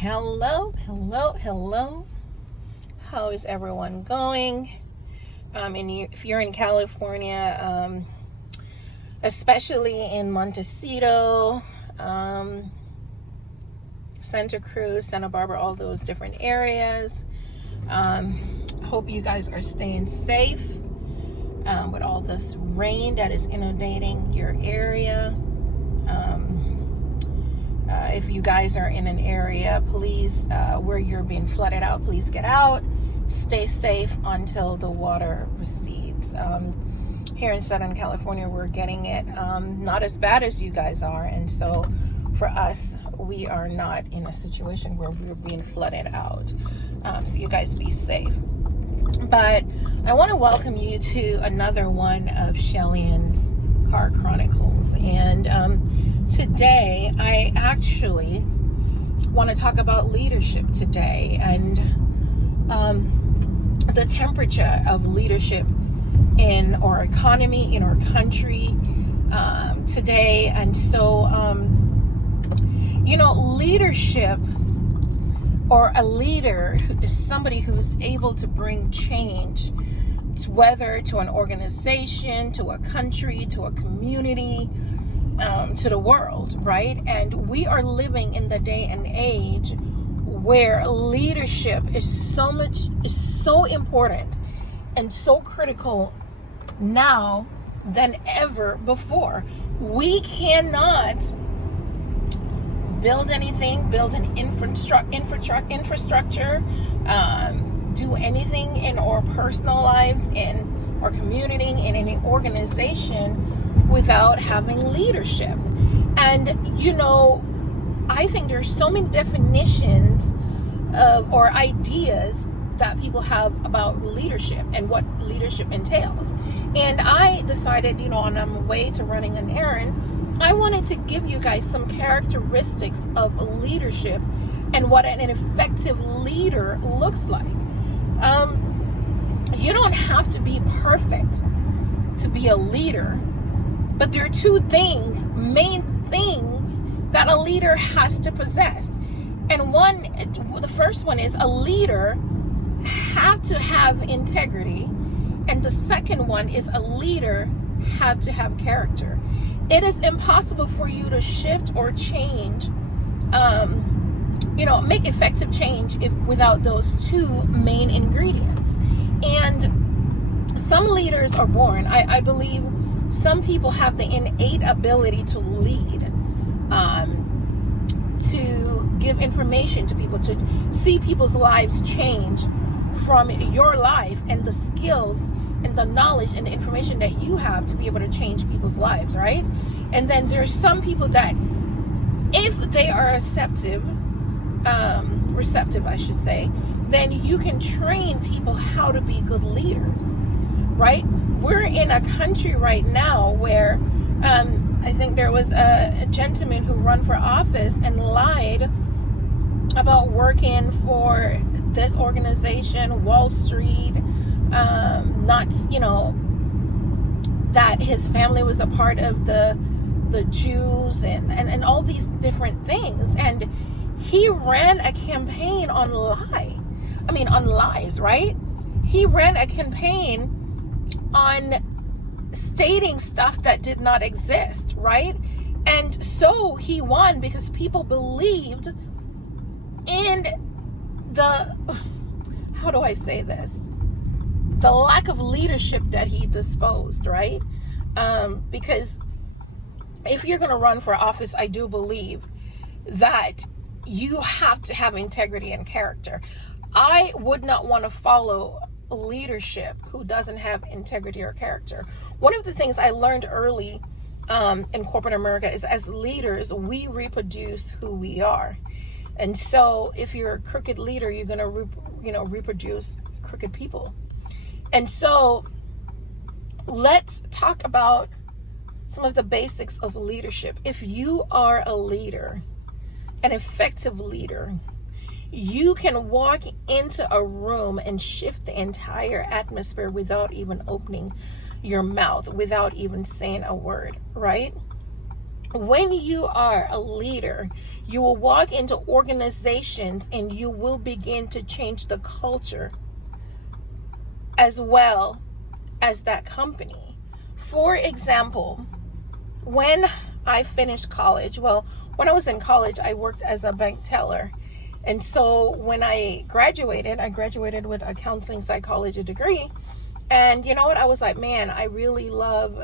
Hello. How is everyone going? If you're in California, especially in Montecito, Santa Cruz, Santa Barbara, all those different areas. Hope you guys are staying safe with all this rain that is inundating your area. If you guys are in an area, please, where you're being flooded out, please get out. Stay safe until the water recedes. Here in Southern California, we're getting it not as bad as you guys are. And so for us, we are not in a situation where we're being flooded out. So you guys be safe. But I want to welcome you to another one of Shellian's Car Chronicles. And today, I actually want to talk about leadership today and the temperature of leadership in our economy, in our country today. And so, leadership, or a leader, is somebody who's able to bring change, whether to an organization, to a country, to a community, to the world, right? And we are living in the day and age where leadership is so important and so critical now than ever before. We cannot build anything, build an infrastructure, do anything in our personal lives, in our community, in any organization without having leadership. And I think there's so many definitions or ideas that people have about leadership and what leadership entails. And I decided, on my way to running an errand, I wanted to give you guys some characteristics of leadership and what an effective leader looks like. You don't have to be perfect to be a leader, but there are two main things that a leader has to possess. And the first one is a leader have to have integrity, and the second one is a leader have to have character. It is impossible for you to shift or change, make effective change without those two main ingredients. And some leaders are born. I believe some people have the innate ability to lead, to give information to people, to see people's lives change from your life, and the skills and the knowledge and the information that you have to be able to change people's lives, right? And then there's some people that, if they are receptive, I should say, then you can train people how to be good leaders, right? We're in a country right now where I think there was a gentleman who ran for office and lied about working for this organization, Wall Street, that his family was a part of the Jews and all these different things. And he ran a campaign on lies, right? He ran a campaign on stating stuff that did not exist, right? And so he won because people believed in the lack of leadership that he disposed, right? Because if you're going to run for office, I do believe that you have to have integrity and character. I would not want to follow leadership who doesn't have integrity or character. One of the things I learned early in corporate America is, as leaders, we reproduce who we are. And so if you're a crooked leader, you're going to reproduce crooked people. And so let's talk about some of the basics of leadership. If you are a leader, an effective leader, you can walk into a room and shift the entire atmosphere without even opening your mouth, without even saying a word, right? when you are a leader, you will walk into organizations and you will begin to change the culture as well as that company. For example, when I finished college, well, when I was in college, I worked as a bank teller. And so when I graduated with a counseling psychology degree. And you know what? I was like, man, I really love,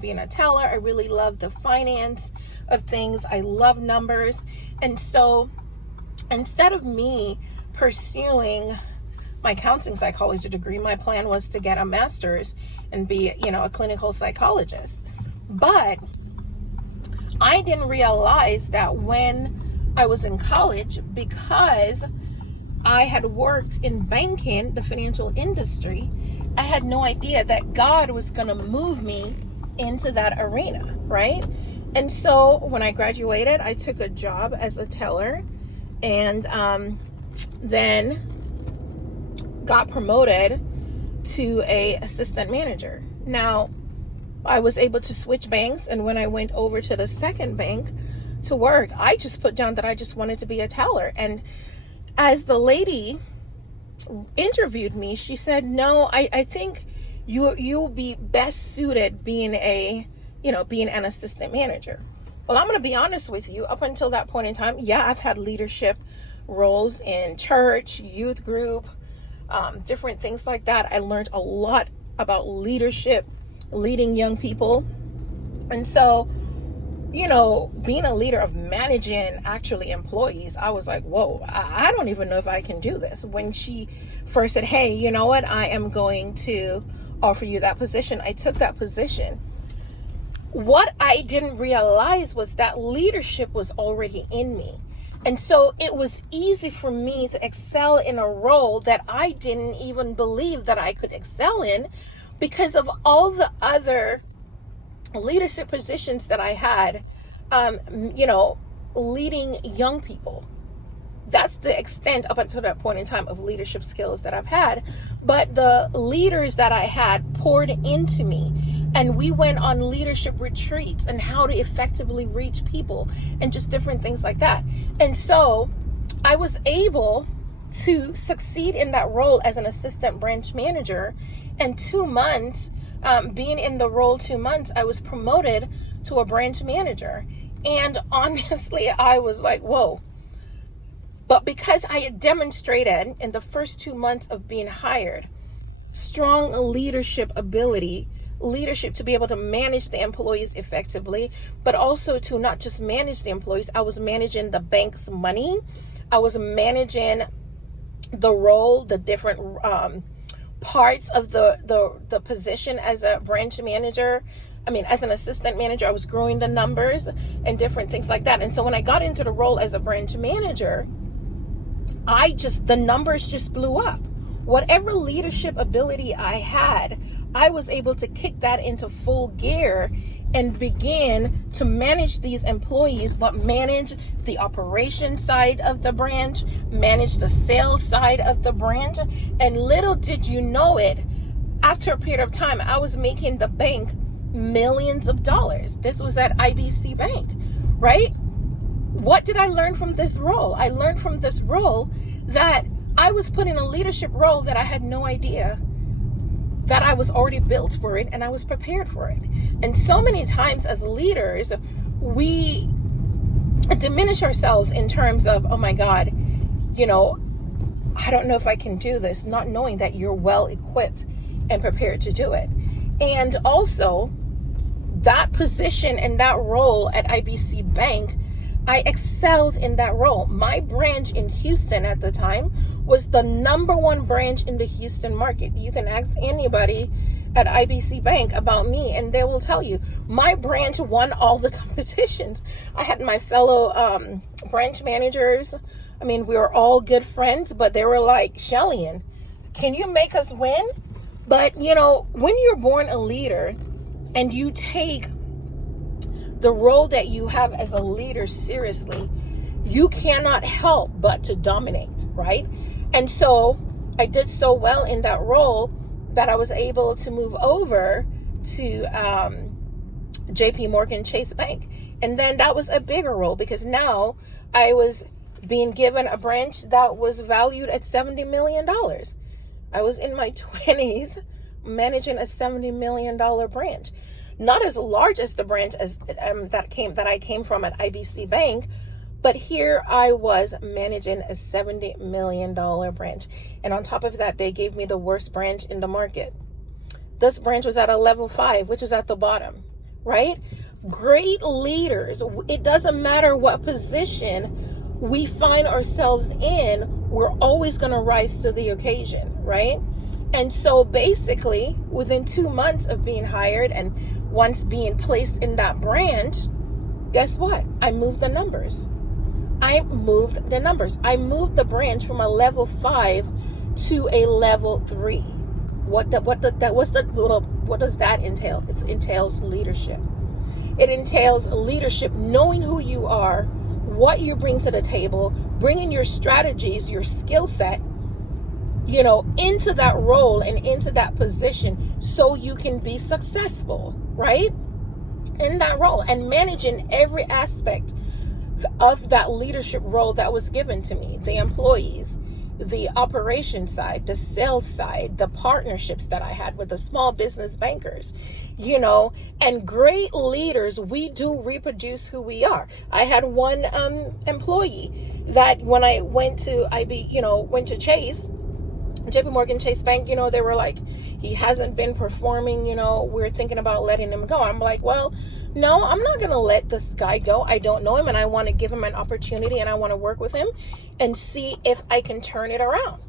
being a teller. I really love the finance of things. I love numbers. And so instead of me pursuing my counseling psychology degree, my plan was to get a master's and be, a clinical psychologist. But I didn't realize that when I was in college, because I had worked in banking, the financial industry, I had no idea that God was going to move me into that arena, right? And so when I graduated, I took a job as a teller, and then got promoted to a assistant manager. Now, I was able to switch banks, and when I went over to the second bank to work, I just put down that I just wanted to be a teller. And as the lady interviewed me, she said, no, I think you'll be best suited being an assistant manager. Well, I'm going to be honest with you. Up until that point in time, yeah, I've had leadership roles in church, youth group, different things like that. I learned a lot about leadership, leading young people. And so, being a leader of managing actually employees, I was like, whoa, I don't even know if I can do this. When she first said, hey, you know what, I am going to offer you that position, I took that position. What I didn't realize was that leadership was already in me. And so it was easy for me to excel in a role that I didn't even believe that I could excel in, because of all the other leadership positions that I had, leading young people. That's the extent up until that point in time of leadership skills that I've had. But the leaders that I had poured into me, and we went on leadership retreats and how to effectively reach people and just different things like that. And so I was able to succeed in that role as an assistant branch manager. And 2 months, being in the role 2 months, I was promoted to a branch manager. And honestly, I was like, whoa. But because I had demonstrated in the first 2 months of being hired, strong leadership ability, leadership to be able to manage the employees effectively, but also to not just manage the employees, I was managing the bank's money. I was managing the role, the different parts of the position as a branch manager. As an assistant manager, I was growing the numbers and different things like that. And so when I got into the role as a branch manager, the numbers just blew up. Whatever leadership ability I had, I was able to kick that into full gear and begin to manage these employees, but manage the operation side of the branch, manage the sales side of the branch. And little did you know it, after a period of time, I was making the bank millions of dollars. This was at IBC Bank, right? What did I learn from this role? I learned from this role that I was put in a leadership role that I had no idea that I was already built for it, and I was prepared for it. And so many times as leaders, we diminish ourselves in terms of, oh my God, I don't know if I can do this, not knowing that you're well equipped and prepared to do it. And also, that position and that role at IBC Bank, I excelled in that role. My branch in Houston at the time was the #1 branch in the Houston market. You can ask anybody at IBC Bank about me, and they will tell you my branch won all the competitions. I had my fellow branch managers. We were all good friends, but they were like, Shelly, can you make us win? But when you're born a leader and you take the role that you have as a leader seriously, you cannot help but to dominate, right? And so I did so well in that role that I was able to move over to JP Morgan Chase Bank. And then that was a bigger role because now I was being given a branch that was valued at $70 million. I was in my 20s managing a $70 million branch. Not as large as the branch as that I came from at IBC Bank, but here I was managing a $70 million branch. And on top of that, they gave me the worst branch in the market. This branch was at a level 5, which was at the bottom, right? Great leaders, it doesn't matter what position we find ourselves in, we're always going to rise to the occasion, right? And so basically, within 2 months of being hired and once being placed in that branch, guess what? I moved the numbers. I moved the branch from a level 5 to a level 3. What does that entail? It entails leadership. It entails leadership, knowing who you are, what you bring to the table, bringing your strategies, your skill set, into that role and into that position so you can be successful, right? In that role and managing every aspect of that leadership role that was given to me, the employees, the operation side, the sales side, the partnerships that I had with the small business bankers, and great leaders, we do reproduce who we are. I had one employee that when I went to Chase, JP Morgan Chase Bank, they were like, he hasn't been performing, we're thinking about letting him go. I'm like, well, no, I'm not going to let this guy go. I don't know him and I want to give him an opportunity and I want to work with him and see if I can turn it around.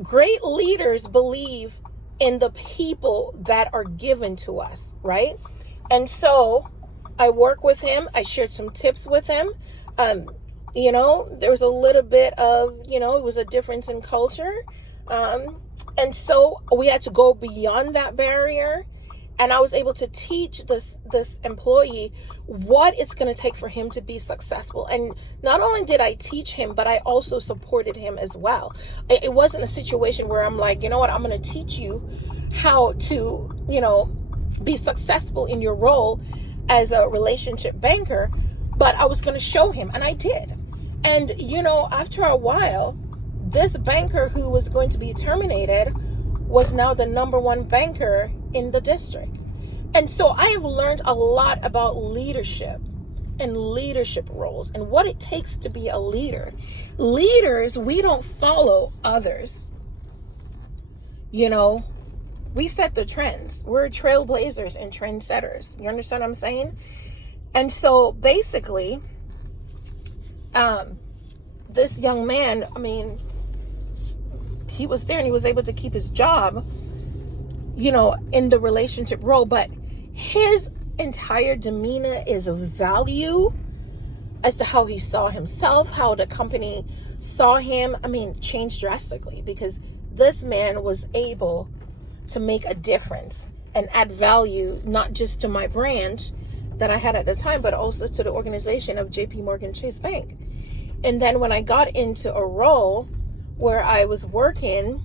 Great leaders believe in the people that are given to us, right? And so I work with him. I shared some tips with him. There was a little bit of, it was a difference in culture. And so we had to go beyond that barrier. And I was able to teach this employee what it's going to take for him to be successful. And not only did I teach him, but I also supported him as well. It wasn't a situation where I'm like, you know what, I'm going to teach you how to, be successful in your role as a relationship banker. But I was going to show him, and I did. And, after a while, this banker who was going to be terminated was now the number one banker in the district. And so I have learned a lot about leadership and leadership roles and what it takes to be a leader. Leaders, we don't follow others. We set the trends. We're trailblazers and trendsetters. You understand what I'm saying? And so basically, this young man, he was there and he was able to keep his job, in the relationship role, but his entire demeanor is of value as to how he saw himself, how the company saw him, changed drastically because this man was able to make a difference and add value, not just to my branch that I had at the time, but also to the organization of JP Morgan Chase Bank. And then when I got into a role where I was working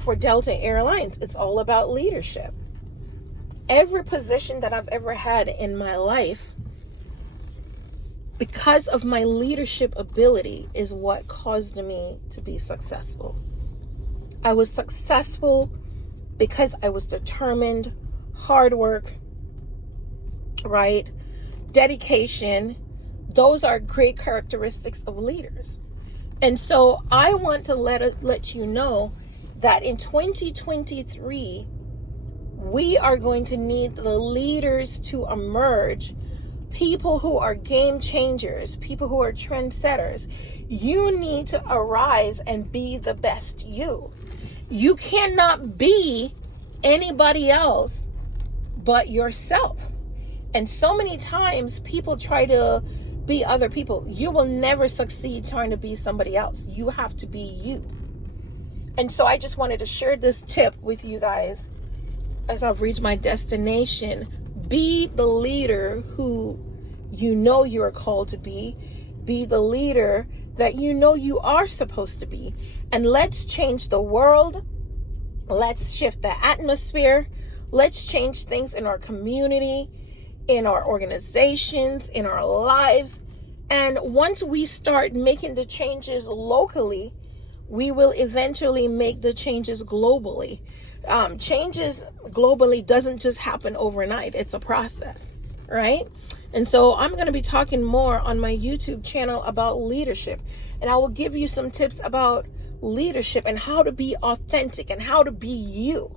for Delta Airlines, it's all about leadership. Every position that I've ever had in my life, because of my leadership ability, is what caused me to be successful. I was successful because I was determined, hard work, right? Dedication. Those are great characteristics of leaders. And so I want to let you know that in 2023, we are going to need the leaders to emerge, people who are game changers, people who are trendsetters. You need to arise and be the best you. You cannot be anybody else but yourself. And so many times people try to be other people. You will never succeed trying to be somebody else. You have to be you. And so I just wanted to share this tip with you guys as I've reached my destination. Be the leader who you know you are called to be. Be the leader that you know you are supposed to be. And let's change the world. Let's shift the atmosphere. Let's change things in our community. in our organizations, in our lives. And once we start making the changes locally, we will eventually make the changes globally. Changes globally doesn't just happen overnight. It's a process, right? And so I'm going to be talking more on my YouTube channel about leadership. And I will give you some tips about leadership and how to be authentic and how to be you.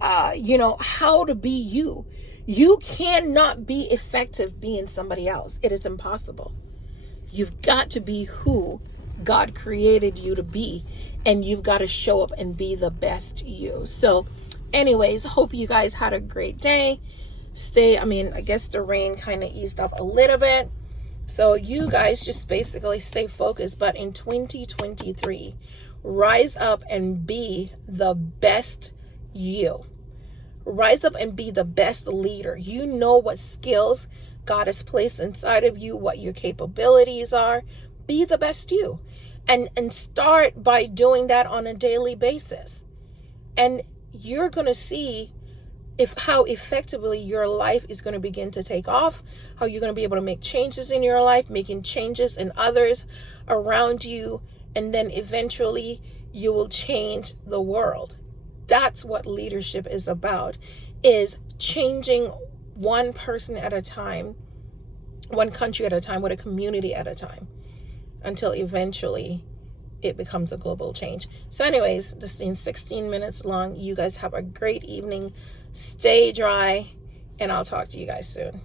How to be you. You cannot be effective being somebody else. It is impossible. You've got to be who God created you to be, and you've got to show up and be the best you. So anyways, hope you guys had a great day. I guess the rain kind of eased up a little bit. So you guys just basically stay focused. But in 2023, rise up and be the best you. Rise up and be the best leader. You know what skills God has placed inside of you, what your capabilities are. Be the best you. And start by doing that on a daily basis. And you're going to see how effectively your life is going to begin to take off, how you're going to be able to make changes in your life, making changes in others around you, and then eventually you will change the world. That's what leadership is about, is changing one person at a time, one country at a time, with a community at a time, until eventually it becomes a global change. So anyways, this thing's 16 minutes long. You guys have a great evening. Stay dry, and I'll talk to you guys soon.